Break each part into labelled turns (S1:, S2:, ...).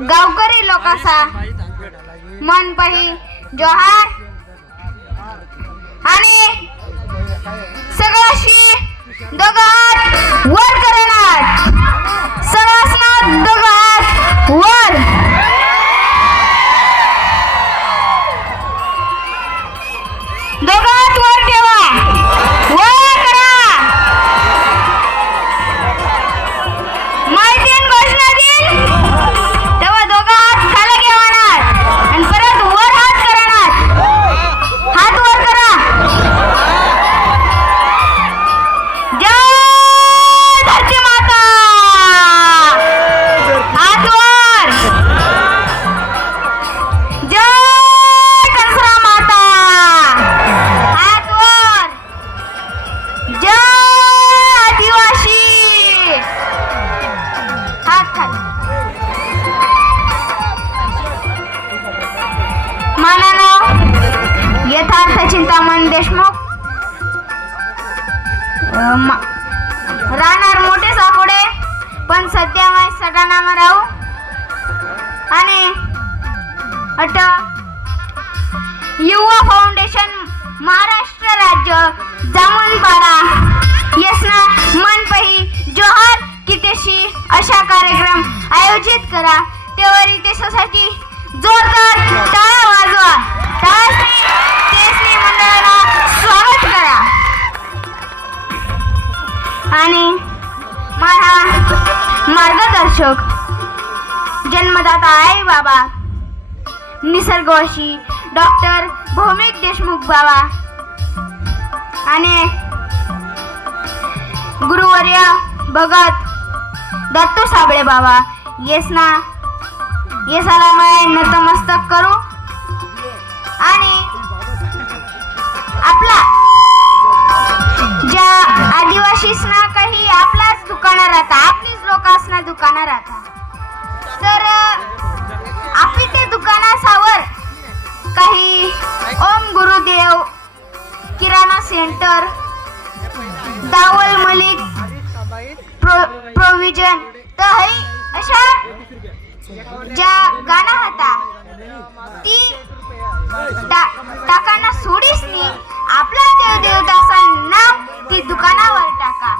S1: गावकरी लोकांचा मन पाही जोहार. आणि सगळ्याशी दोघात वर करणार राहणार मोठे साकोडे पण सध्या माय सटाणामा राहू आणि अट युवा फाउंडेशन महाराष्ट्र राज्य जामुनपाडा. यसना मनपही जोहार कितेशी अशा कार्यक्रम आयोजित करा. तेव्हा देशासाठी जोरदार टाळा वाजवा. टाळ्यासनी पोषक जन्मदाता आई बाबा. निसर्गवाशी डॉक्टर भौमिक देशमुख बाबा. आणि गुरुवर्य भगत दत्तू साबळे बाबा. येसना येसाला माय नतमस्तक करू. आणि आपला ज्या आदिवासीसना काही आपलाच दुकानं राहता. आपलीच लोकांसना दुकानं राहता. तर आपली ते दुकानासावर काही ओम गुरुदेव किराणा सेंटर दावल मलिक प्रो प्रोविजन तर हई अशा ज्या गाणं होता ती टा- टाकाना सोडीस नी आपला देव देवताचा नाम ती दुकानावर टाका.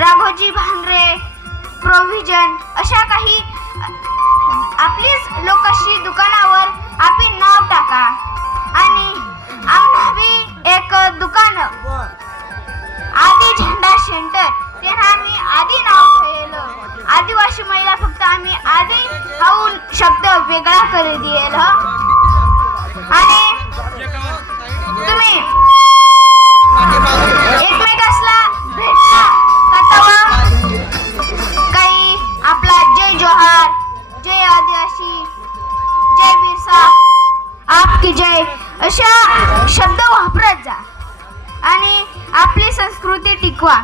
S1: राघोजी भांगरे प्रोव्हिजन अशा काही आपलीच लोकशी दुकानावर आपली नाव टाका. आणि आम्हा एक दुकान आदी झेंडा सेंटर ते आम्ही आधी नाव ठेवलं. आदिवासी महिला फक्त आम्ही आधी हा शब्द वेगळा करू दिल आणि अशा शब्द वापरत जा. आणि आपली संस्कृती टिकवा.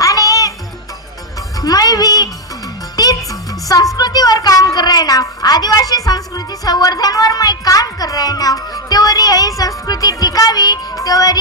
S1: आणि मैवी तीच संस्कृतीवर काम कर रहे ना आदिवासी संस्कृती संवर्धनवर मै काम कर रहे ना तेवरी ही संस्कृती टिकावी तेवरी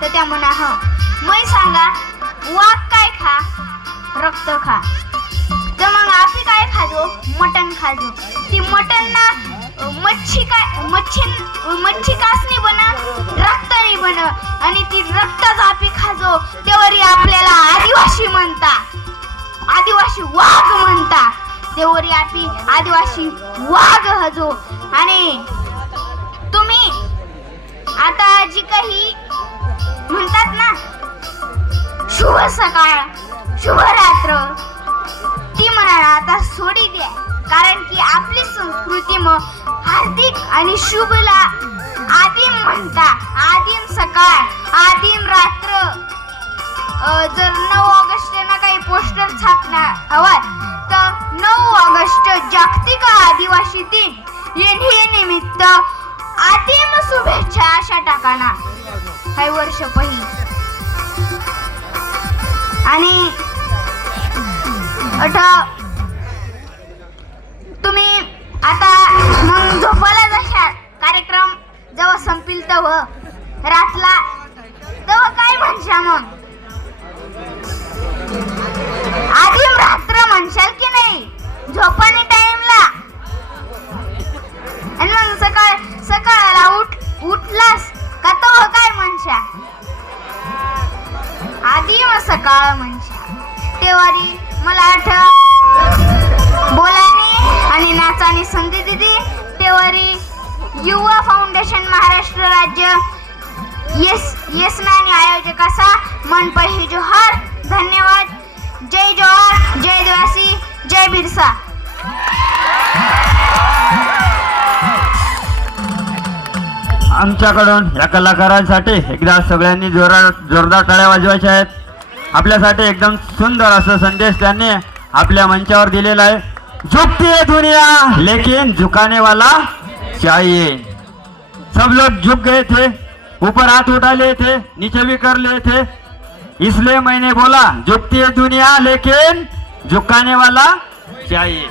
S1: तर त्या म्हणा ह. मै सांगा वाघ काय खा? रक्त खा. तर मग आपी काय खाजो? मटन खाजो. ती मटन ना मच्छी काय मच्छी मच्छी कासनी बना रक्त नाही बन. आणि ती रक्तच आपी खाजो. तेवरी आपल्याला आदिवासी म्हणता. आदिवासी वाघ म्हणता. तेवरी आपली आदिवासी वाघ हजो. आणि तुम्ही आता जी काही शुभ सकाळ शुभ रात्र. ती म्हणाला आता सोडी द्या कारण की आपली संस्कृती मग हार्दिक आणि शुभला आदिम म्हणता आदिम सकाळ आदिम रात्र. जर नऊ ऑगस्ट ना काही पोस्टर छापणार हवात तर नऊ ऑगस्ट जागतिक आदिवासी दिन. हे निमित्त आदिम शुभेच्छा अशा टाकाना. काही वर्ष पहिली. आणि अठ तुम्ही आता मग झोपायला जशाल. कार्यक्रम जेव्हा संपील तेव्हा रातला तेव्हा काय म्हणशा मग? आधी रात्र म्हणशाल की नाही? झोपाने सकाळ म्हणशा तेवारी मला आठ बोलाने आणि नाचाने संधी दिली तेवारी युवा फाउंडेशन महाराष्ट्र राज्य. येस येस आणि आयोजक असा मनपही जोहार. धन्यवाद. जय जोहार जय दिवासी जय बिरसा.
S2: आमच्याकडून या कलाकारांसाठी एकदा सगळ्यांनी जोरात जोरदार टाळ्या वाजवायच्या आहेत. आपल्यासाठी एकदम सुंदर असं संदेश त्यांनी आपल्या मंचावर दिलेला आहे. झुकती है दुनिया लेकिन झुकाने वाला चाहिए. सब लोग झुक गए थे ऊपर हाथ उठा लिए थे नीचे भी कर लिए थे. इसलिए मैंने बोला झुकती है दुनिया लेकिन झुकाने वाला चाहिए.